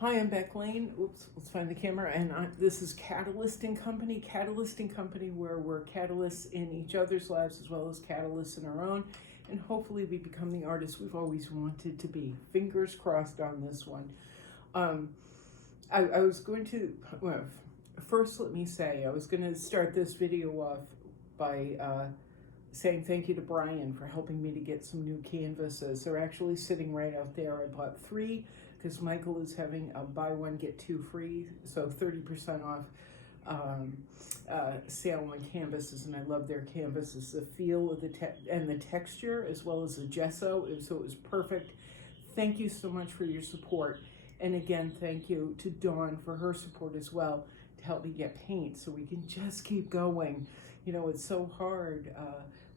Hi, I'm Beck Lane. Oops, let's find the camera. And this is Catalyst and Company. Catalyst and Company, where we're catalysts in each other's lives as well as catalysts in our own. And hopefully we become the artists we've always wanted to be. Fingers crossed on this one. I was going to, well, first let me say, I was going to start this video off by saying thank you to Brian for helping me to get some new canvases. They're actually sitting right out there. I bought 3 because Michael is having a buy one, get 2 free, so 30% off sale on canvases, and I love their canvases. The feel of the and the texture, as well as the gesso, so it was perfect. Thank you so much for your support. And again, thank you to Dawn for her support as well to help me get paint so we can just keep going. You know, it's so hard.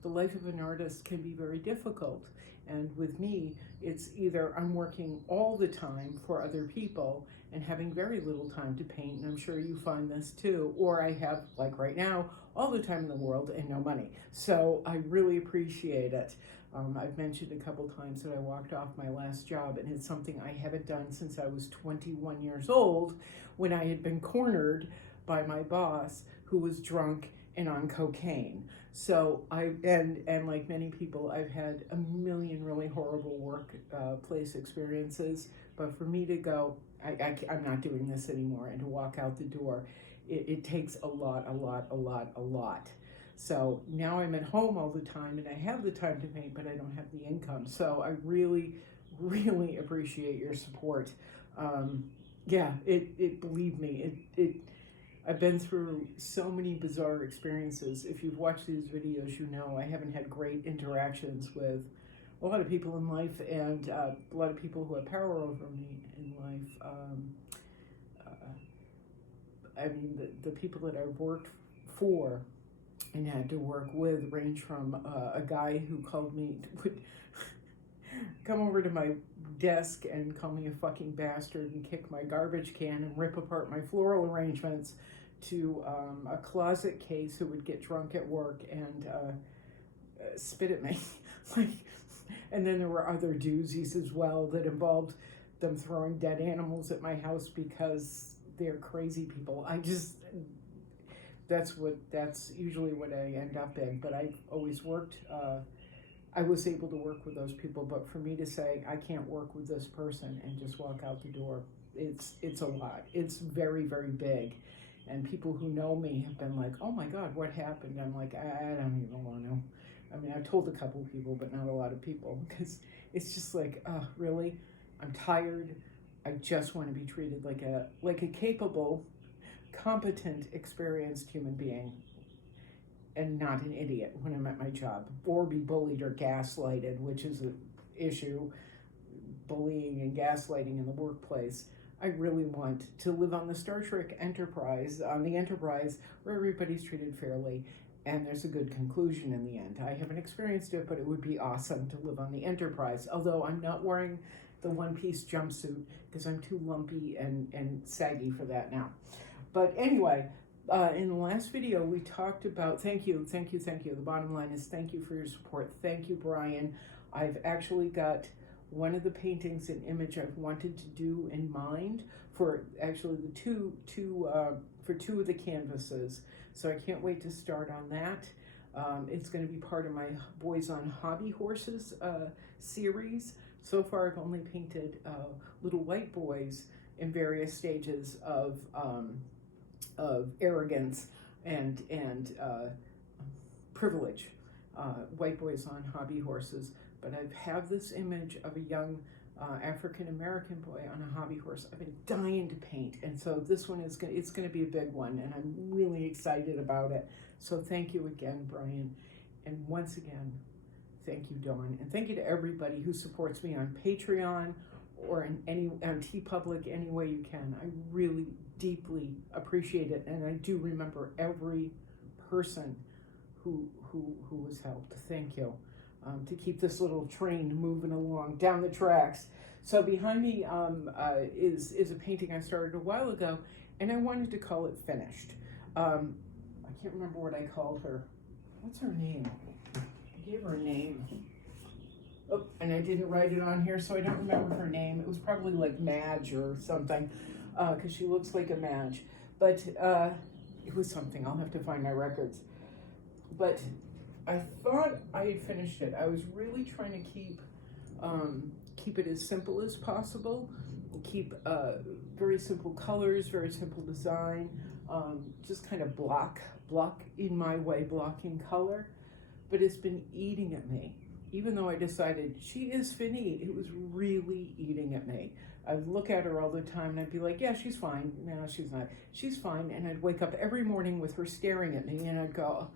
The life of an artist can be very difficult. And with me, it's either I'm working all the time for other people and having very little time to paint, and I'm sure you find this too, or I have, like right now, all the time in the world and no money. So I really appreciate it. I've mentioned a couple times that I walked off my last job, and it's something I haven't done since I was 21 years old, when I had been cornered by my boss, who was drunk and on cocaine. So and like many people, I've had a million really horrible workplace experiences, but for me to go, I'm not doing this anymore, and to walk out the door, it takes a lot. So now I'm at home all the time, and I have the time to paint, but I don't have the income. So I really appreciate your support. Yeah, believe me, I've been through so many bizarre experiences. If you've watched these videos, you know I haven't had great interactions with a lot of people in life, and a lot of people who have power over me in life. I mean, the people that I've worked for and had to work with range from a guy who called me, would come over to my desk and call me a fucking bastard and kick my garbage can and rip apart my floral arrangements, to a closet case who would get drunk at work and spit at me. And then there were other doozies as well that involved them throwing dead animals at my house because they're crazy people. That's usually what I end up in, but I've always worked, I was able to work with those people, but for me to say, I can't work with this person and just walk out the door, it's a lot. It's very big. And people who know me have been like, oh my God, what happened? I'm like, I don't even want to. I mean, I've told a couple of people, but not a lot of people, because it's just like, really? I'm tired. I just want to be treated like a capable, competent, experienced human being, and not an idiot when I'm at my job, or be bullied or gaslighted, which is an issue, bullying and gaslighting in the workplace. I really want to live on the Star Trek Enterprise, on the Enterprise, where everybody's treated fairly, and there's a good conclusion in the end. I haven't experienced it, but it would be awesome to live on the Enterprise, although I'm not wearing the one-piece jumpsuit because I'm too lumpy and saggy for that now. But anyway, in the last video, we talked about, thank you. The bottom line is thank you for your support. Thank you, Brian. I've actually got one of the paintings and image I've wanted to do in mind for actually the for 2 of the canvases. So I can't wait to start on that. It's going to be part of my Boys on Hobby Horses series. So far, I've only painted little white boys in various stages of arrogance and privilege. White boys on hobby horses. But I have this image of a young African-American boy on a hobby horse I've been dying to paint. And so this one is it's going to be a big one, and I'm really excited about it. So thank you again, Brian. And once again, thank you, Dawn. And thank you to everybody who supports me on Patreon or on TeePublic, any way you can. I really deeply appreciate it. And I do remember every person who was helped. Thank you. To keep this little train moving along down the tracks. So behind me is a painting I started a while ago, and I wanted to call it Finished. I can't remember what I called her. What's her name? I gave her a name. Oh, and I didn't write it on here, so I don't remember her name. It was probably probably like Madge or something, because she looks like a Madge. But it was something. I'll have to find my records. But I thought I had finished it. I was really trying to keep it as simple as possible. Keep very simple colors, very simple design. Just kind of block in my way, blocking color. But it's been eating at me. Even though I decided she is finny, it was really eating at me. I'd look at her all the time and I'd be like, yeah, she's fine. No, she's not. She's fine. And I'd wake up every morning with her staring at me and I'd go,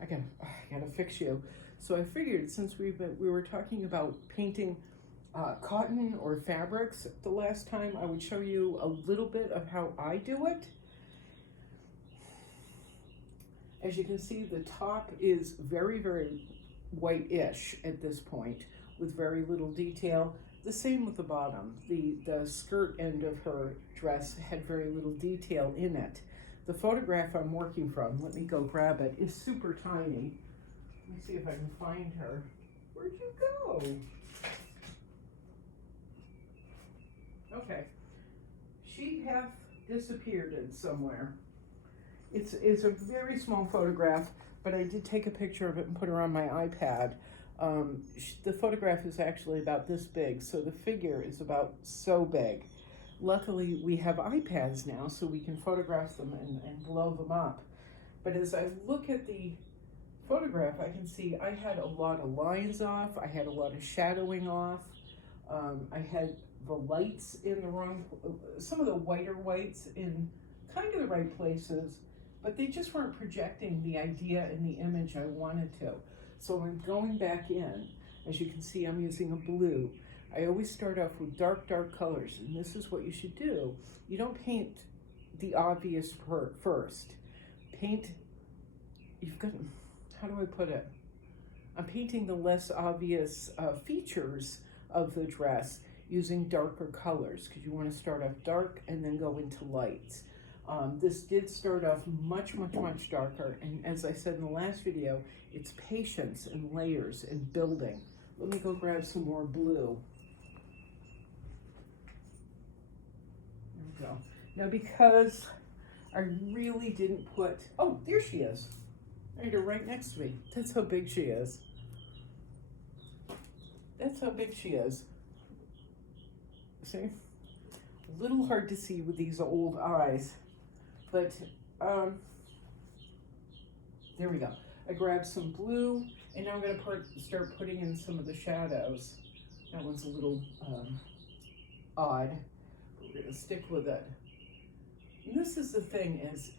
I gotta fix you. So I figured, since we were talking about painting cotton or fabrics the last time, I would show you a little bit of how I do it. As you can see, the top is very, very white-ish at this point with very little detail. The same with the bottom. The skirt end of her dress had very little detail in it. The photograph I'm working from, let me go grab it, is super tiny. Let me see if I can find her. Where'd you go? Okay. She half disappeared in somewhere. It's a very small photograph, but I did take a picture of it and put her on my iPad. The photograph is actually about this big, so the figure is about so big. Luckily, we have iPads now, so we can photograph them and blow them up. But as I look at the photograph, I can see I had a lot of lines off, I had a lot of shadowing off, I had the lights in the wrong, some of the whiter whites in kind of the right places, but they just weren't projecting the idea and the image I wanted to. So I'm going back in. As you can see, I'm using a blue. I always start off with dark colors, and this is what you should do. You don't paint the obvious first. Paint, how do I put it? I'm painting the less obvious features of the dress using darker colors, because you want to start off dark and then go into lights. This did start off much darker, and as I said in the last video, it's patience and layers and building. Let me go grab some more blue. There we go. Now, because I really didn't put, oh, there she is. I had her right next to me. That's how big she is. That's how big she is. See? A little hard to see with these old eyes. But, there we go. I grabbed some blue, and now I'm going to start putting in some of the shadows. That one's a little odd, but we're going to stick with it. And this is the thing, is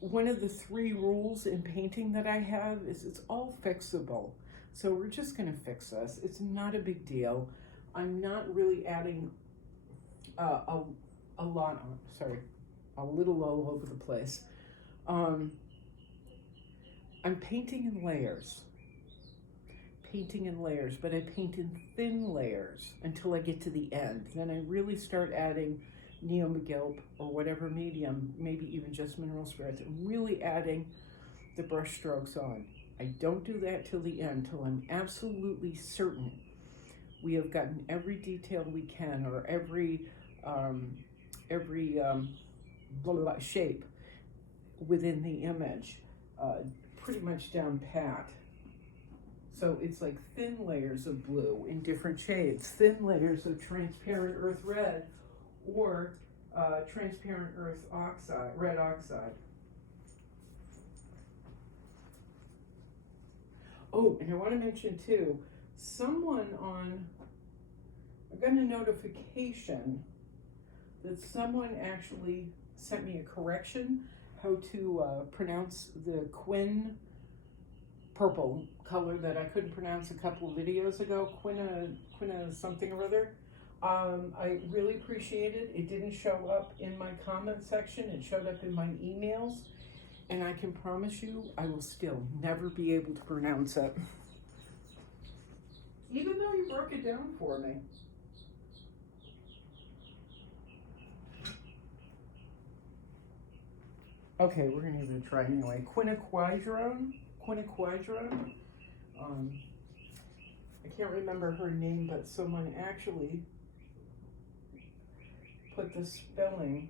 one of the 3 rules in painting that I have is it's all fixable. So we're just going to fix this. It's not a big deal. I'm not really adding a lot on, sorry, a little all over the place. I'm painting in layers, but I paint in thin layers until I get to the end. Then I really start adding Neo McGilp or whatever medium, maybe even just mineral spirits, and really adding the brush strokes on. I don't do that till the end, till I'm absolutely certain we have gotten every detail we can, or every shape within the image, pretty much down pat. So it's like thin layers of blue in different shades, thin layers of transparent earth red, or transparent earth oxide, red oxide. Oh, and I want to mention too, I got a notification that someone actually sent me a correction how to pronounce the Quinn purple color that I couldn't pronounce a couple of videos ago, Quinna something or other. I really appreciate it. It didn't show up in my comment section, it showed up in my emails, and I can promise you I will still never be able to pronounce it. Even though you broke it down for me. Okay, we're gonna give it a try anyway. Quinaquadrone. I can't remember her name, but someone actually put the spelling,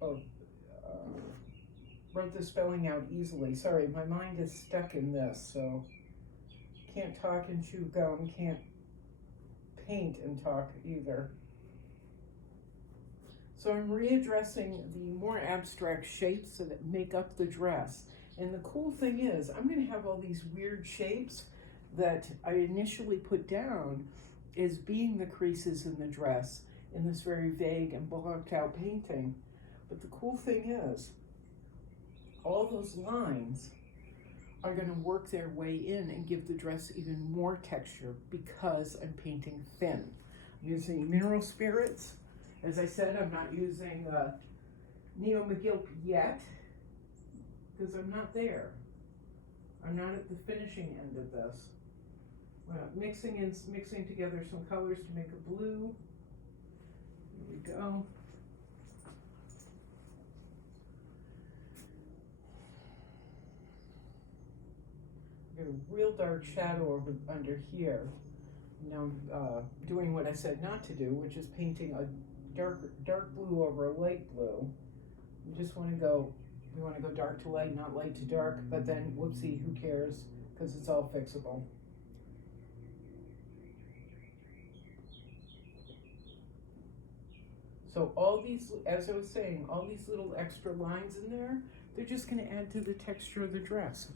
oh, wrote the spelling out easily. Sorry, my mind is stuck in this, so can't talk and chew gum, can't paint and talk either. So I'm readdressing the more abstract shapes that make up the dress. And the cool thing is, I'm going to have all these weird shapes that I initially put down as being the creases in the dress in this very vague and blocked out painting. But the cool thing is, all those lines are going to work their way in and give the dress even more texture because I'm painting thin. I'm using mineral spirits. As I said, I'm not using Neo McGilp yet because I'm not there. I'm not at the finishing end of this. Mixing together some colors to make a blue. Here we go. Got a real dark shadow over under here. Now I'm doing what I said not to do, which is painting a dark blue over a light blue. You just want to go, you want to go dark to light, not light to dark, but then whoopsie, who cares? Because it's all fixable. So all these, as I was saying, all these little extra lines in there, they're just going to add to the texture of the dress.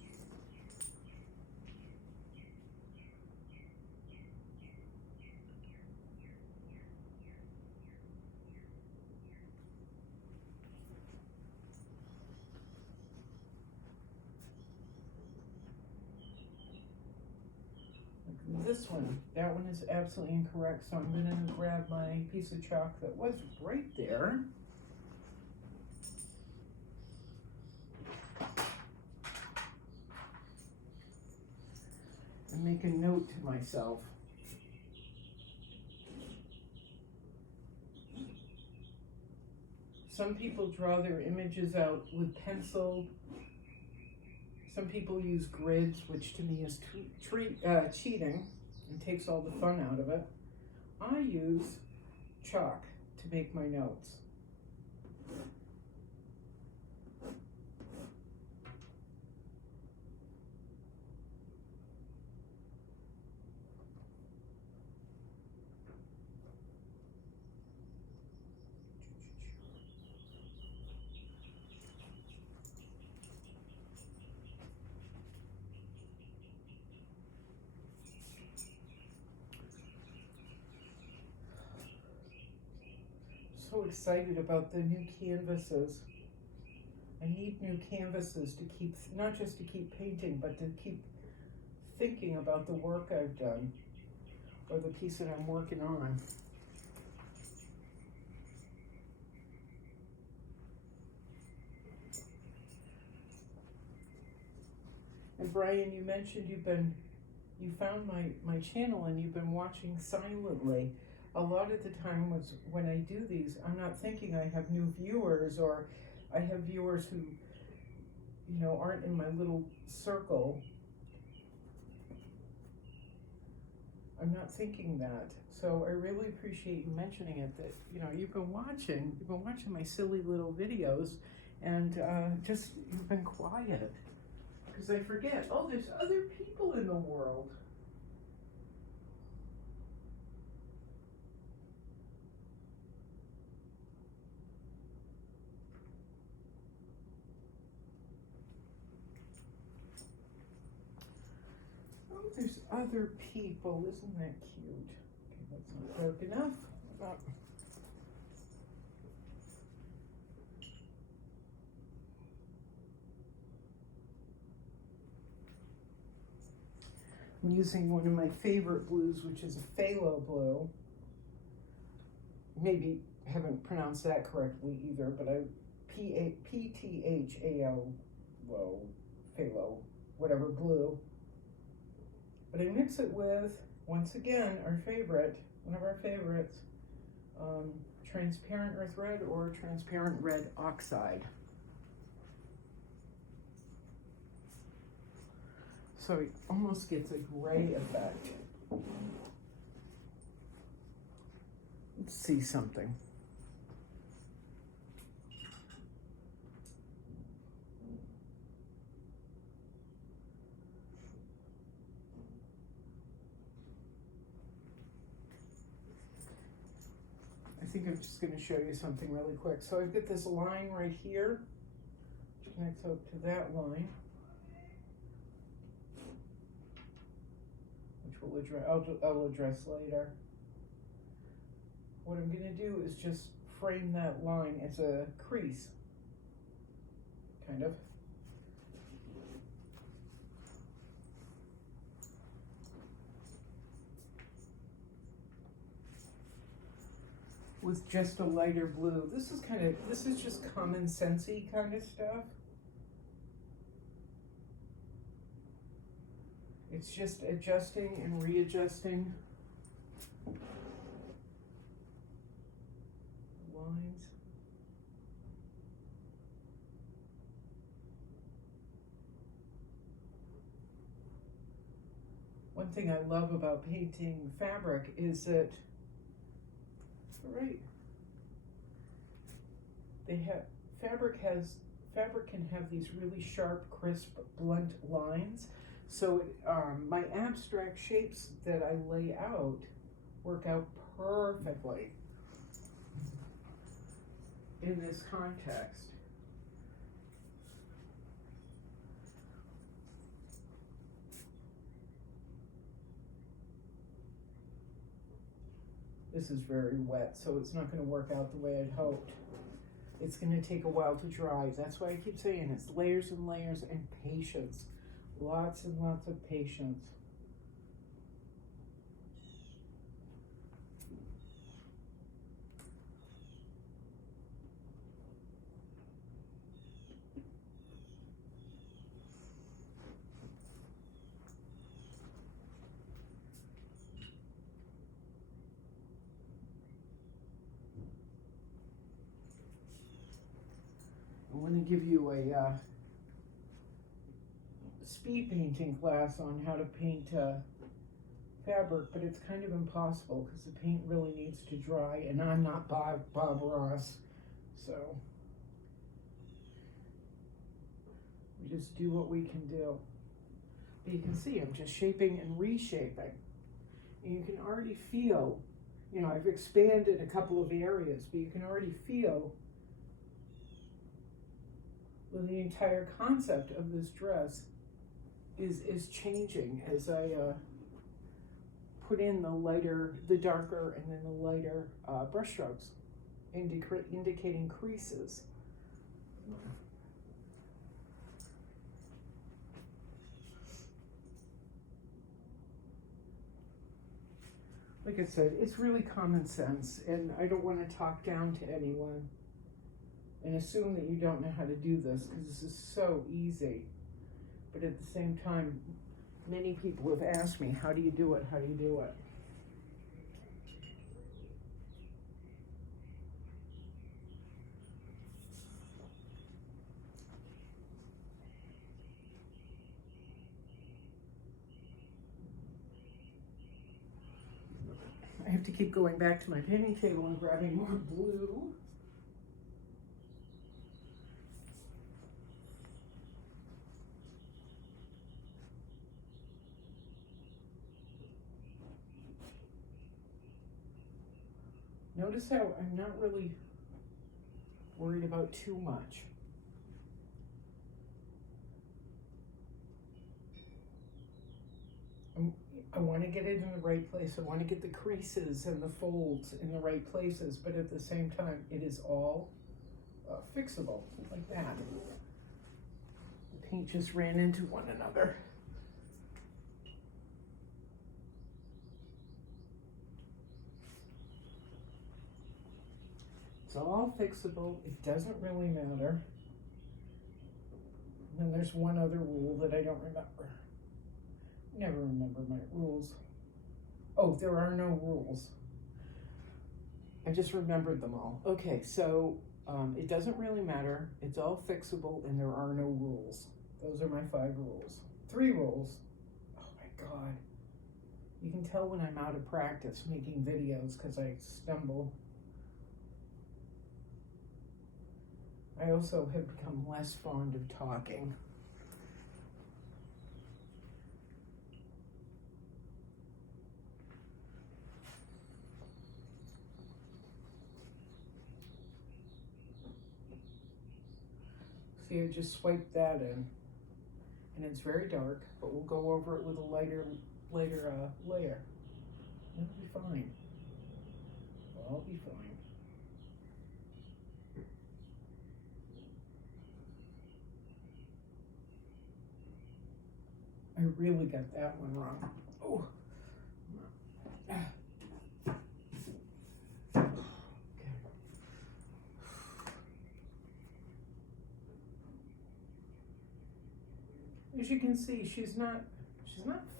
This one, that one is absolutely incorrect, so I'm going to grab my piece of chalk that was right there. And make a note to myself. Some people draw their images out with pencil. Some people use grids, which to me is cheating and takes all the fun out of it. I use chalk to make my notes. So excited about the new canvases. I need new canvases to keep, not just to keep painting, but to keep thinking about the work I've done or the piece that I'm working on. And Brian, you mentioned you found my channel and you've been watching silently. A lot of the time was when I do these, I'm not thinking I have new viewers or I have viewers who, you know, aren't in my little circle. I'm not thinking that. So I really appreciate you mentioning it, that, you know, you've been watching my silly little videos and just you've been quiet. Because I forget, oh, there's other people in the world. There's other people, isn't that cute? Okay, that's not dark enough. I'm using one of my favorite blues, which is a phthalo blue. Maybe I haven't pronounced that correctly either, but P-T-H-A-L, phthalo, whatever, blue. But I mix it with, once again, our favorite, one of our favorites, transparent earth red or transparent red oxide. So it almost gets a gray effect. see something. I think I'm just going to show you something really quick. So I've got this line right here, which connects up to that line, which I'll address later. What I'm going to do is just frame that line as a crease, kind of. With just a lighter blue. This is just common sensey kind of stuff. It's just adjusting and readjusting lines. One thing I love about painting fabric is that fabric can have these really sharp, crisp, blunt lines. So my abstract shapes that I lay out work out perfectly in this context. This is very wet, so it's not going to work out the way I'd hoped. It's going to take a while to dry. That's why I keep saying it's layers and layers and patience. Lots and lots of patience. I want to give you a speed painting class on how to paint fabric, but it's kind of impossible because the paint really needs to dry, and I'm not Bob Ross, so we just do what we can do. But you can see I'm just shaping and reshaping, and you can already feel, you know, I've expanded a couple of areas, but you can already feel well, the entire concept of this dress is changing as I put in the darker, and then the lighter brush strokes, indicating creases. Like I said, it's really common sense, and I don't want to talk down to anyone and assume that you don't know how to do this, because this is so easy. But at the same time, many people have asked me, how do you do it? How do you do it? I have to keep going back to my painting table and grabbing more blue. Notice how I'm not really worried about too much. I want to get it in the right place. I want to get the creases and the folds in the right places, but at the same time, it is all fixable, like that. The paint just ran into one another. It's all fixable. It doesn't really matter. And then there's one other rule that I don't remember. Never remember my rules. Oh, there are no rules. I just remembered them all. Okay, so it doesn't really matter. It's all fixable, and there are no rules. Those are my 5 rules. 3 rules. Oh my God. You can tell when I'm out of practice making videos because I stumble. I also have become less fond of talking. See, I just swiped that in, and it's very dark, but we'll go over it with a lighter layer. It'll be fine. I'll be fine. I really got that one wrong. Oh. As you can see, she's not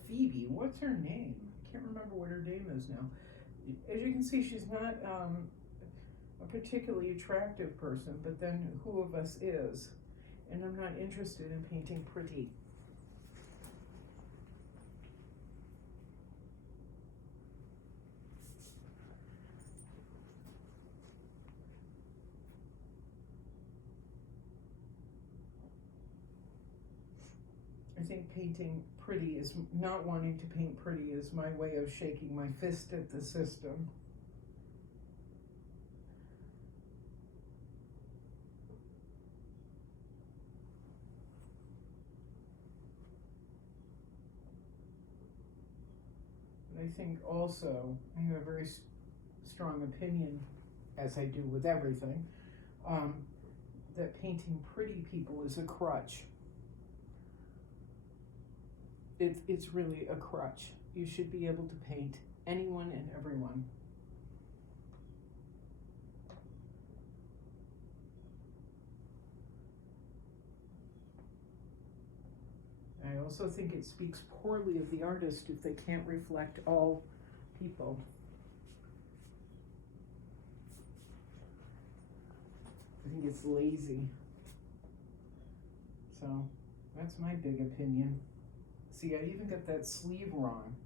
Phoebe. What's her name? I can't remember what her name is now. As you can see, she's not a particularly attractive person, but then who of us is? And I'm not interested in painting pretty. I think painting pretty is, not wanting to paint pretty is my way of shaking my fist at the system. But I think also, I have a very strong opinion, as I do with everything, that painting pretty people is a crutch. It's really a crutch. You should be able to paint anyone and everyone. I also think it speaks poorly of the artist if they can't reflect all people. I think it's lazy. So that's my big opinion. See, I even got that sleeve wrong.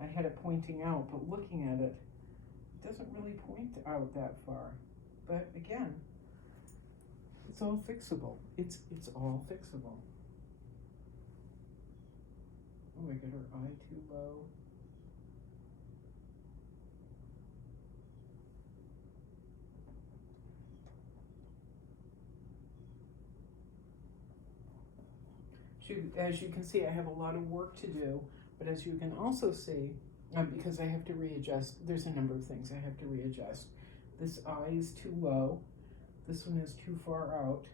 I had it pointing out, but looking at it, it doesn't really point out that far. But again, it's all fixable. It's all fixable. Oh, I got her eye too low. As you can see, I have a lot of work to do, but as you can also see, because I have to readjust, there's a number of things I have to readjust. This eye is too low. This one is too far out.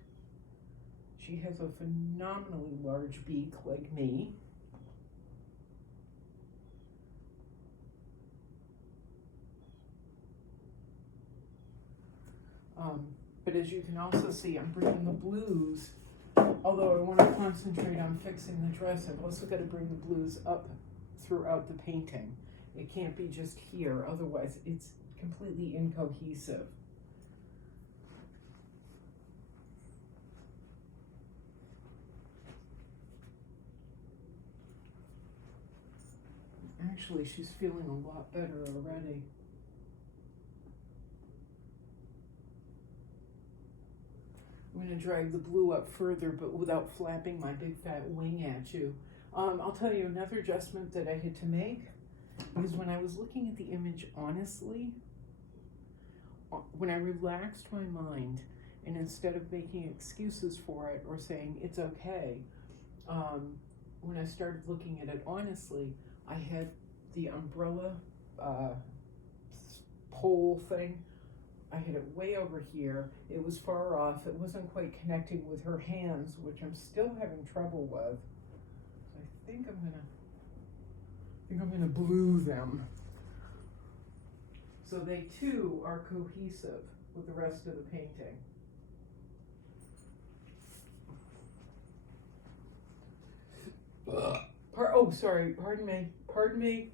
She has a phenomenally large beak like me. But as you can also see, I'm bringing the blues. Although I want to concentrate on fixing the dress, I've also got to bring the blues up throughout the painting. It can't be just here, otherwise it's completely incohesive. Actually, she's feeling a lot better already. I'm going to drag the blue up further, but without flapping my big fat wing at you. I'll tell you another adjustment that I had to make is when I was looking at the image honestly, when I relaxed my mind and instead of making excuses for it or saying it's okay, when I started looking at it honestly, I had the umbrella pole thing. I had it way over here. It was far off. It wasn't quite connecting with her hands, which I'm still having trouble with. So I think I'm gonna blue them. So they too are cohesive with the rest of the painting. Pardon me.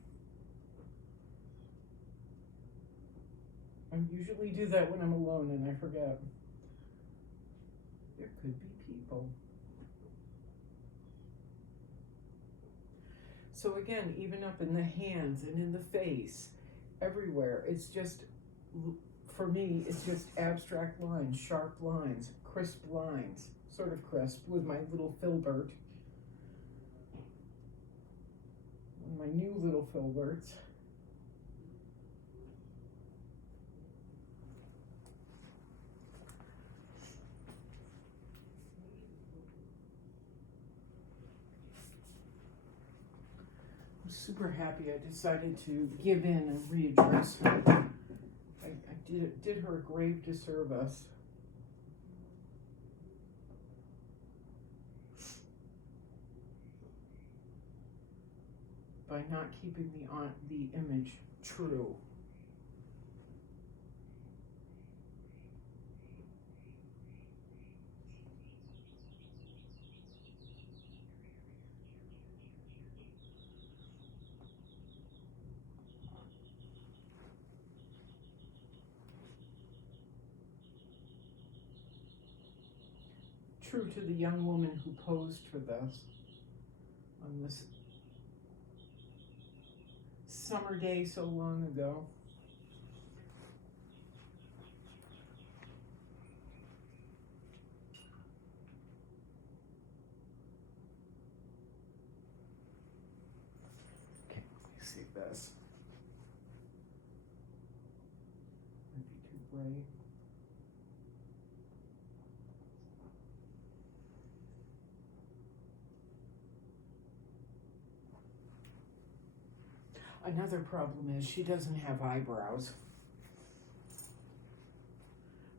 I usually do that when I'm alone and I forget. There could be people. So again, even up in the hands and in the face, everywhere, it's just, for me, it's just abstract lines, sharp lines, crisp lines, sort of crisp with my little filbert, my new little filberts. I'm super happy I decided to give in and readdress her. I did her a grave disservice. By not keeping the image true. True to the young woman who posed for this on this summer day so long ago. Okay, let me see this. Might be too bright. Another problem is she doesn't have eyebrows.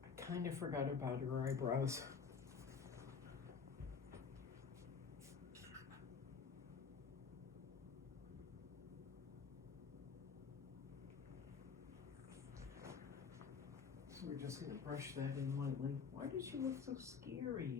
I kind of forgot about her eyebrows. So we're just going to brush that in lightly. Why does she look so scary?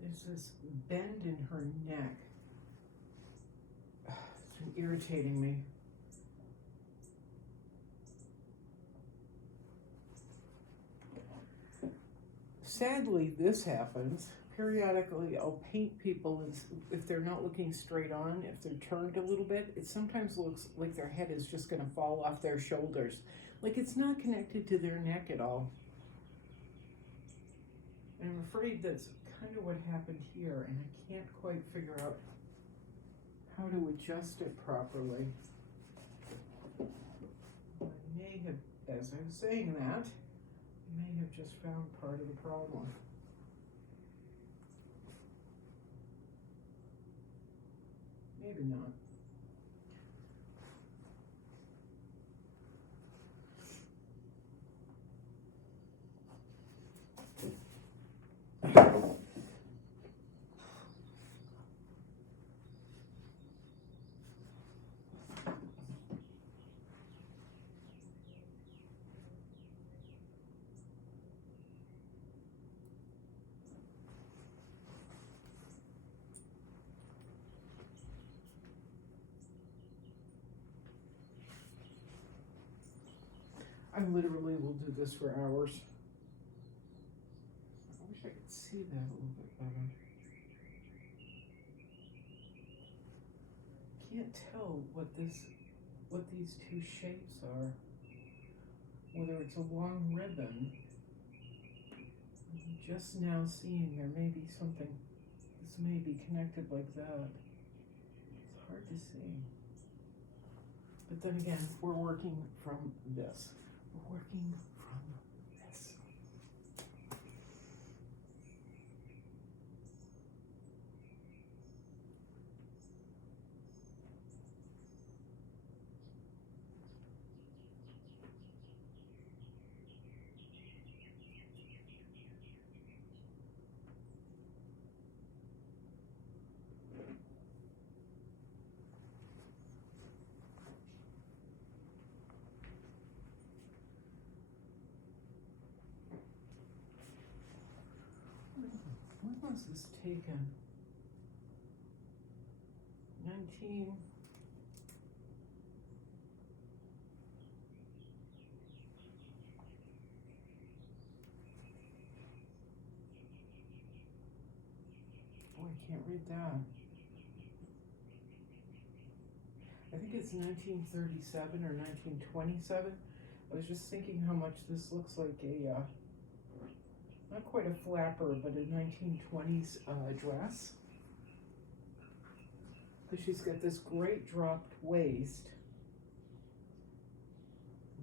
There's this bend in her neck. It's been irritating me. Sadly, this happens. Periodically, I'll paint people, and if they're not looking straight on, if they're turned a little bit, it sometimes looks like their head is just going to fall off their shoulders. Like it's not connected to their neck at all. And I'm afraid that's kind of what happened here, and I can't quite figure out how to adjust it properly. I may have, as I was saying that, I may have just found part of the problem. Maybe not. I literally will do this for hours. I wish I could see that a little bit better. Can't tell what these two shapes are. Whether it's a long ribbon. I'm just now seeing there may be something. This may be connected like that. It's hard to see. But then again, we're working from this. We're working from this. was this taken? 19. Boy, I can't read that. I think it's 1937 or 1927. I was just thinking how much this looks like a, not quite a flapper, but a 1920s dress. Because she's got this great dropped waist.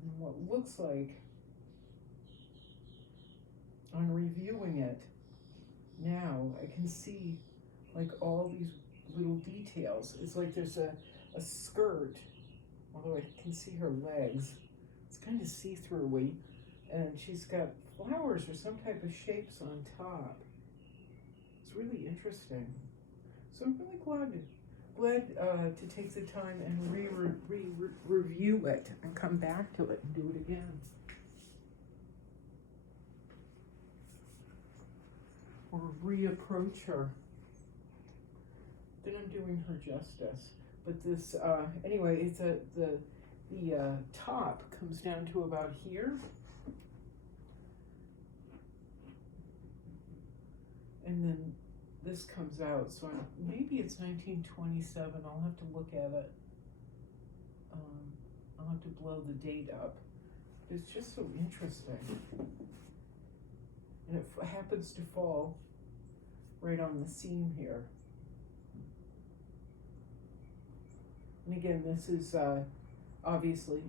And what looks like, on reviewing it now, I can see like all these little details. It's like there's a skirt, although I can see her legs. It's kind of see-through-y, and she's got flowers or some type of shapes on top. It's really interesting. So I'm really glad to take the time and review it and come back to it and do it again. Or reapproach her. Then I'm doing her justice. But this, anyway, it's the top comes down to about here. And then this comes out, so maybe it's 1927. I'll have to look at it. I'll have to blow the date up. It's just so interesting. And it happens to fall right on the seam here. And again, this is obviously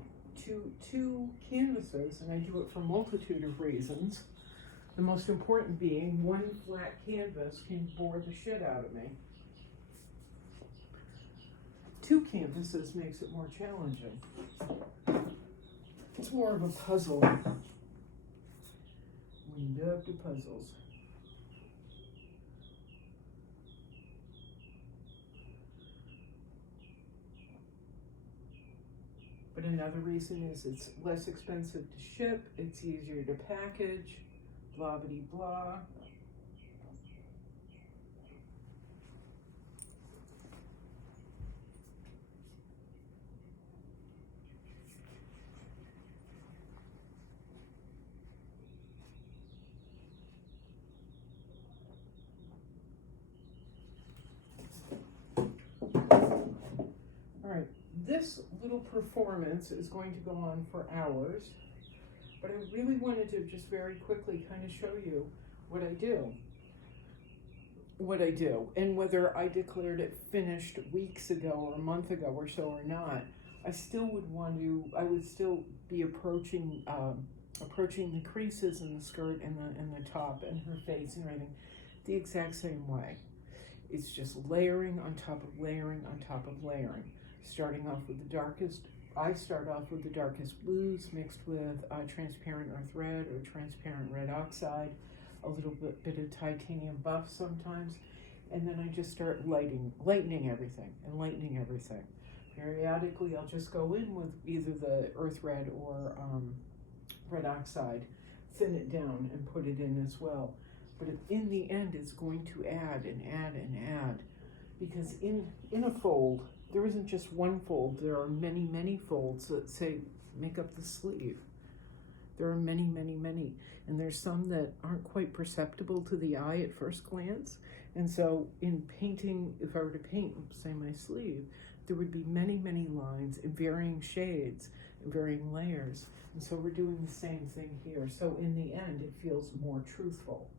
two canvases, and I do it for a multitude of reasons. The most important being one flat canvas can bore the shit out of me. Two canvases makes it more challenging. It's more of a puzzle. We love the puzzles. But another reason is it's less expensive to ship, it's easier to package, blah bitty blah. All right, this little performance is going to go on for hours, but I really wanted to just very quickly kind of show you what I do. And whether I declared it finished weeks ago or a month ago or so or not, I would still be approaching the creases in the skirt and the top and her face and everything the exact same way. It's just layering on top of layering on top of layering. Starting off with I start off with the darkest blues mixed with transparent earth red or transparent red oxide, a little bit of titanium buff sometimes, and then I just start lightening everything. Periodically, I'll just go in with either the earth red or red oxide, thin it down and put it in as well. But in the end, it's going to add and add and add, because in a fold, there isn't just one fold. There are many, many folds that say make up the sleeve. There are many, many, many. And there's some that aren't quite perceptible to the eye at first glance. And so in painting, if I were to paint, say, my sleeve, there would be many, many lines in varying shades and varying layers. And so we're doing the same thing here. So in the end, it feels more truthful.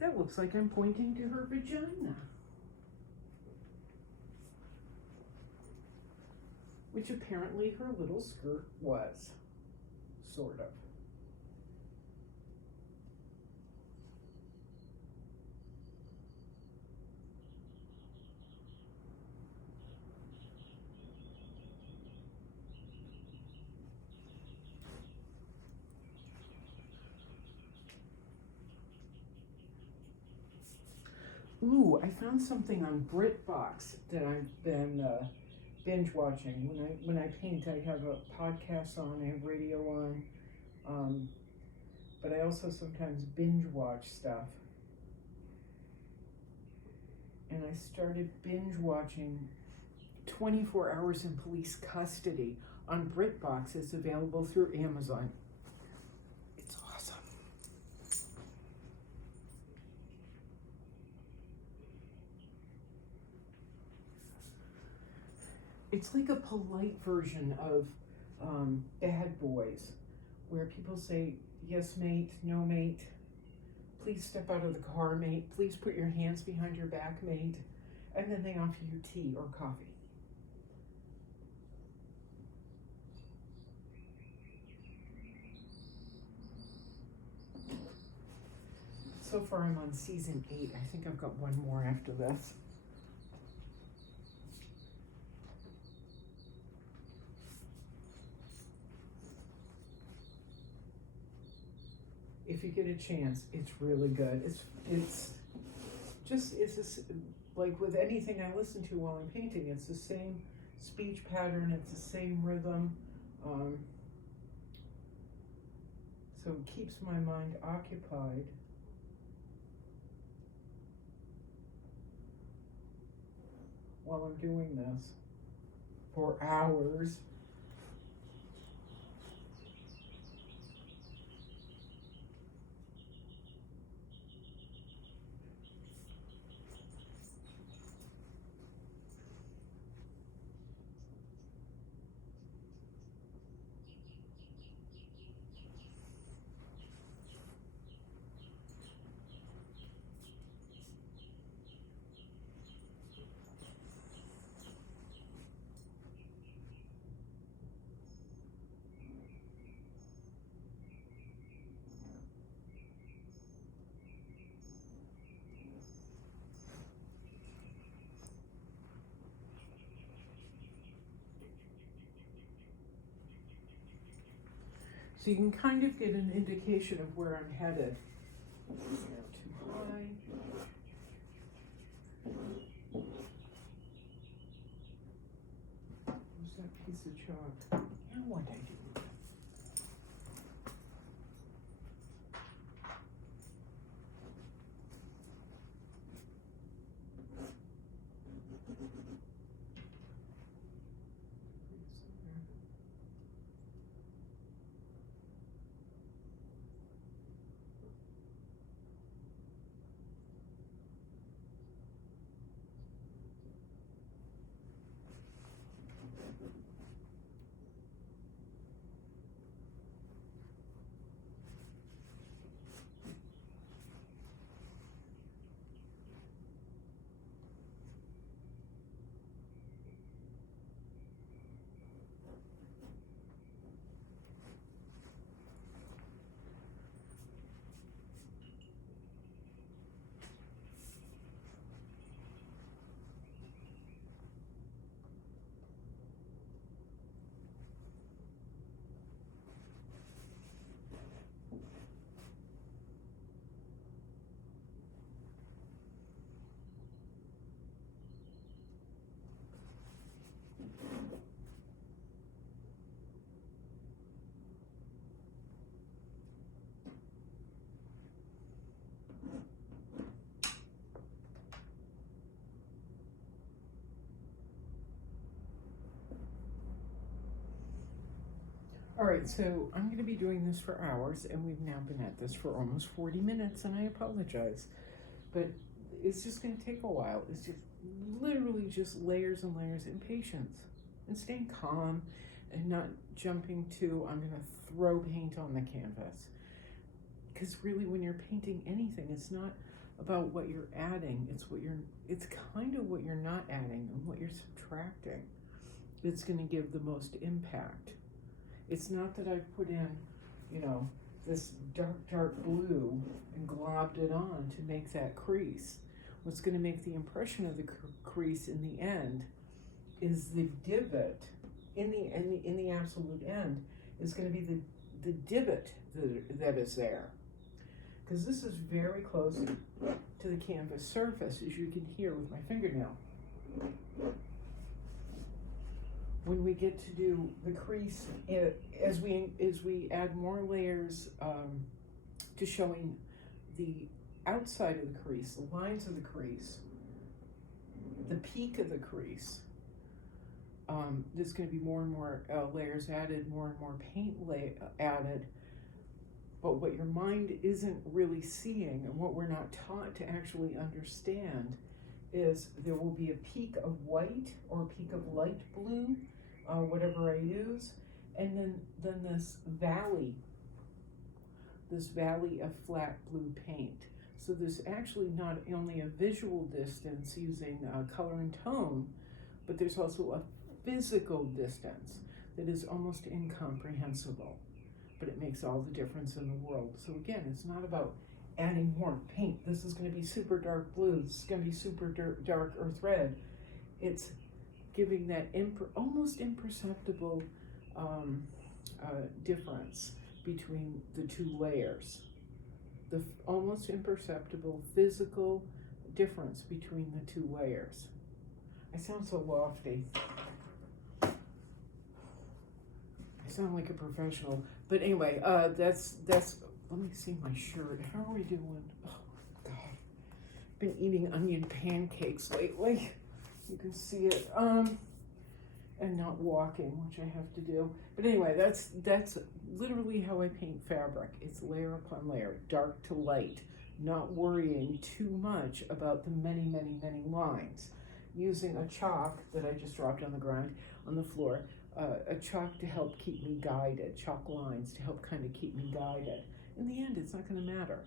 That looks like I'm pointing to her vagina. Which apparently her little skirt was, sort of. Ooh, I found something on BritBox that I've been binge watching. When I paint, I have a podcast on, I have radio on, but I also sometimes binge watch stuff. And I started binge watching 24 Hours in Police Custody on BritBox. It's available through Amazon. It's awesome. It's like a polite version of Bad Boys, where people say, yes, mate, no, mate. Please step out of the car, mate. Please put your hands behind your back, mate. And then they offer you tea or coffee. So far I'm on season 8. I think I've got one more after this. If you get a chance, it's really good. It's just like with anything I listen to while I'm painting, it's the same speech pattern, it's the same rhythm. So it keeps my mind occupied. While I'm doing this for hours. So you can kind of get an indication of where I'm headed. Too high. Where's that piece of chalk? Now what I do? All right, so I'm going to be doing this for hours, and we've now been at this for almost 40 minutes, and I apologize. But it's just going to take a while. It's just literally just layers and layers and patience and staying calm and not jumping to, I'm going to throw paint on the canvas. Because really when you're painting anything, it's not about what you're adding, it's kind of what you're not adding and what you're subtracting. It's going to give the most impact. It's not that I've put in, this dark blue and globbed it on to make that crease. What's going to make the impression of the crease in the end is the divot. In the absolute end is going to be the divot that is there. Because this is very close to the canvas surface, as you can hear with my fingernail. when we get to do the crease, as we add more layers to showing the outside of the crease, the lines of the crease, the peak of the crease, there's going to be more and more layers added, more and more paint added. But what your mind isn't really seeing, and what we're not taught to actually understand, is there will be a peak of white or a peak of light blue, whatever I use, and then this valley of flat blue paint. So there's actually not only a visual distance using color and tone, but there's also a physical distance that is almost incomprehensible, but it makes all the difference in the world. So again, it's not about adding more paint. This is going to be super dark blue. This is going to be super dark earth red. It's giving that almost imperceptible difference between the two layers. The almost imperceptible physical difference between the two layers. I sound so lofty. I sound like a professional. But anyway, that's let me see my shirt. How are we doing? Oh God. Been eating onion pancakes lately. You can see it. And not walking, which I have to do. But anyway, that's literally how I paint fabric. It's layer upon layer, dark to light, not worrying too much about the many, many, many lines. Using a chalk that I just dropped on the ground, on the floor, a chalk to help keep me guided, chalk lines to help kind of keep me guided. In the end, it's not going to matter.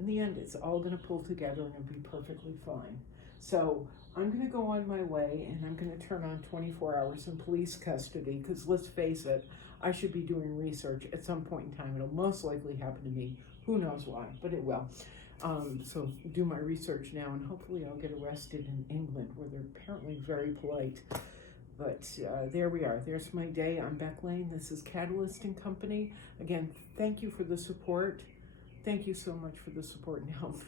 In the end, it's all going to pull together and it'll be perfectly fine. So I'm going to go on my way, and I'm going to turn on 24 hours in police custody, because let's face it, I should be doing research at some point in time. It'll most likely happen to me. Who knows why, but it will. So do my research now, and hopefully I'll get arrested in England, where they're apparently very polite. But there we are. There's my day. I'm Beck Lane. This is Catalyst and Company. Again, thank you for the support. Thank you so much for the support and help.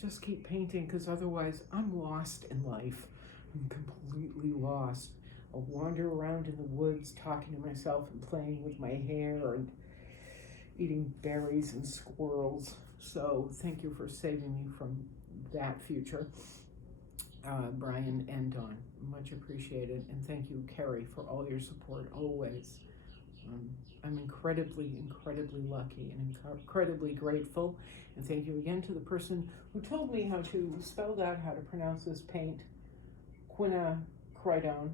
Just keep painting, because otherwise I'm lost in life. I'm completely lost. I'll wander around in the woods talking to myself and playing with my hair and eating berries and squirrels. So thank you for saving me from that future. Brian and Dawn, much appreciated. And thank you, Carrie, for all your support always. I'm incredibly, incredibly lucky and incredibly grateful. And thank you again to the person who told me how to spell that, how to pronounce this paint, quinacridone.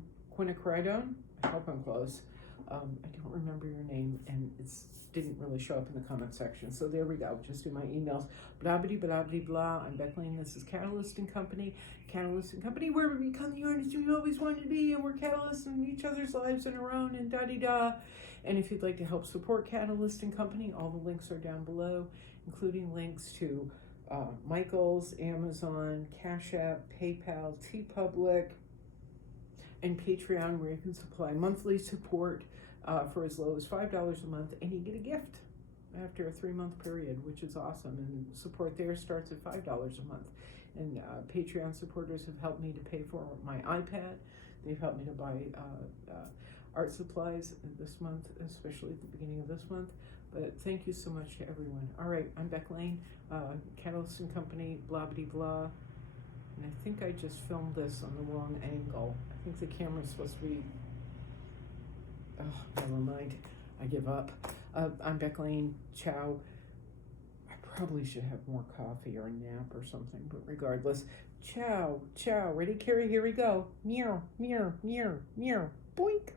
I hope I'm close. I don't remember your name, and it didn't really show up in the comment section. So there we go, just in my emails. Blah, blah, blah, blah, blah. I'm Beck Lane. This is Catalyst and Company. Catalyst and Company, where we become the artists we always wanted to be, and we're catalysts in each other's lives and our own, and da-de-da. And if you'd like to help support Catalyst and Company, all the links are down below, including links to Michael's, Amazon, Cash App, PayPal, TeePublic, and Patreon, where you can supply monthly support for as low as $5 a month, and you get a gift after a 3-month period, which is awesome. And support there starts at $5 a month. And Patreon supporters have helped me to pay for my iPad. They've helped me to buy art supplies this month, especially at the beginning of this month. But thank you so much to everyone. All right, I'm Beck Lane, Catalyst and Company, blah, blah, blah. And I think I just filmed this on the wrong angle. I think the camera's supposed to be, oh, never mind. I give up. I'm Beck Lane. Ciao. I probably should have more coffee or a nap or something, but regardless. Ciao, ciao. Ready, Carrie? Here we go. Meow, meow, meow, meow. Boink.